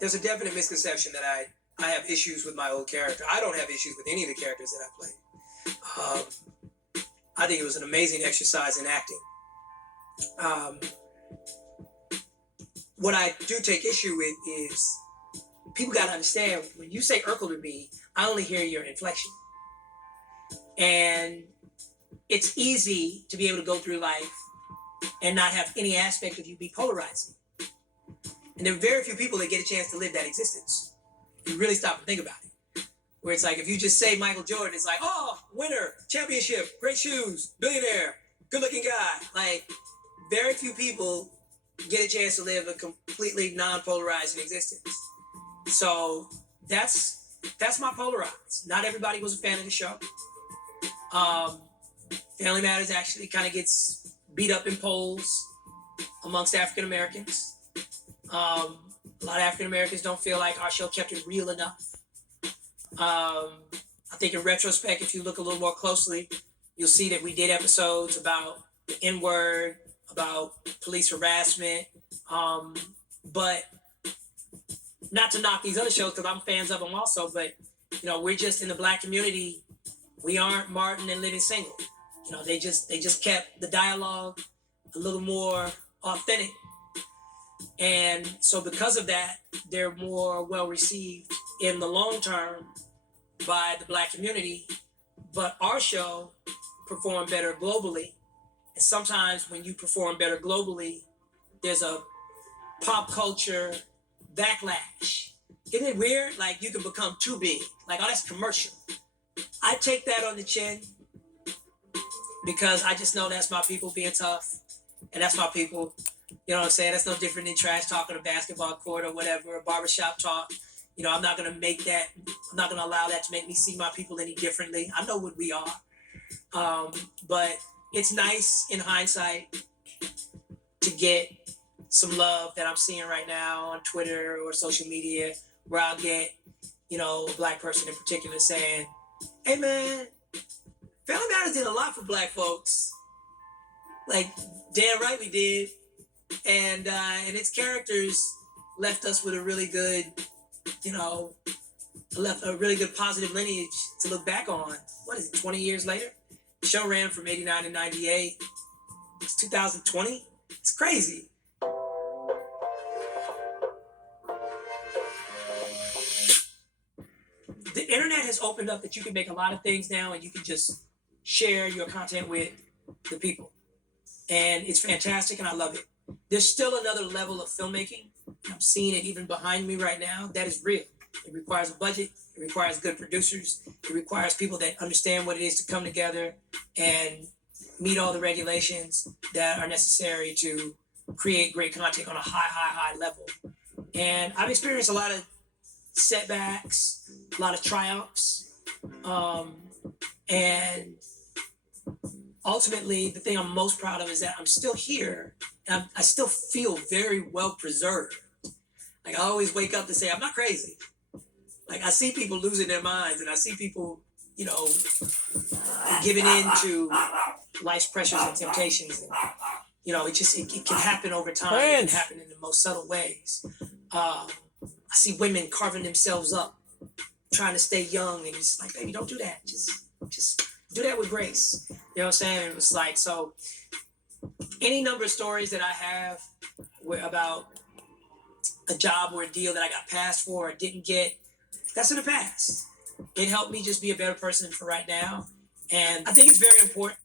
there's a definite misconception that I have issues with my old character. I don't have issues with any of the characters that I played. I think it was an amazing exercise in acting. What I do take issue with is people got to understand, when you say Urkel to me, I only hear your inflection. And it's easy to be able to go through life and not have any aspect of you be polarizing. And there are very few people that get a chance to live that existence. You really stop and think about it. Where it's like, if you just say Michael Jordan, it's like, oh, winner, championship, great shoes, billionaire, good looking guy. Like, very few people get a chance to live a completely non-polarizing existence. So that's my polarized. Not everybody was a fan of the show. Family Matters actually kind of gets beat up in polls amongst African Americans. A lot of African Americans don't feel like our show kept it real enough. I think in retrospect, if you look a little more closely, you'll see that we did episodes about the N-word, about police harassment, but not to knock these other shows, because I'm fans of them also, but we're just in the Black community. We aren't Martin and Living Single. They just kept the dialogue a little more authentic. And so because of that, they're more well received in the long term by the Black community. But our show performed better globally. And sometimes when you perform better globally, there's a pop culture backlash. Isn't it weird? Like, you can become too big. Like, oh, that's commercial. I take that on the chin because I just know that's my people being tough. And that's my people. You know what I'm saying? That's no different than trash talking a basketball court or whatever, or barbershop talk. I'm not going to make that, I'm not going to allow that to make me see my people any differently. I know what we are. But it's nice in hindsight to get some love that I'm seeing right now on Twitter or social media, where I'll get, a Black person in particular saying, hey man, Family Matters did a lot for Black folks. Like, damn right we did. And its characters left us with a really good, left a really good positive lineage to look back on. What is it, 20 years later? The show ran from 89 to 98. It's 2020. It's crazy. The internet has opened up that you can make a lot of things now, and you can just share your content with the people. And it's fantastic, and I love it. There's still another level of filmmaking. I'm seeing it even behind me right now. That is real. It requires a budget. It requires good producers. It requires people that understand what it is to come together and meet all the regulations that are necessary to create great content on a high level. And I've experienced a lot of setbacks, a lot of triumphs. And ultimately, the thing I'm most proud of is that I'm still here. And I still feel very well preserved. Like, I always wake up to say, I'm not crazy. Like, I see people losing their minds, and I see people, giving in to life's pressures and temptations. And, it can happen over time. It can happen in the most subtle ways. I see women carving themselves up, trying to stay young, and it's like, baby, don't do that. Just do that with grace. You know what I'm saying? And it was like, so any number of stories that I have about a job or a deal that I got passed for or didn't get, that's in the past. It helped me just be a better person for right now. And I think it's very important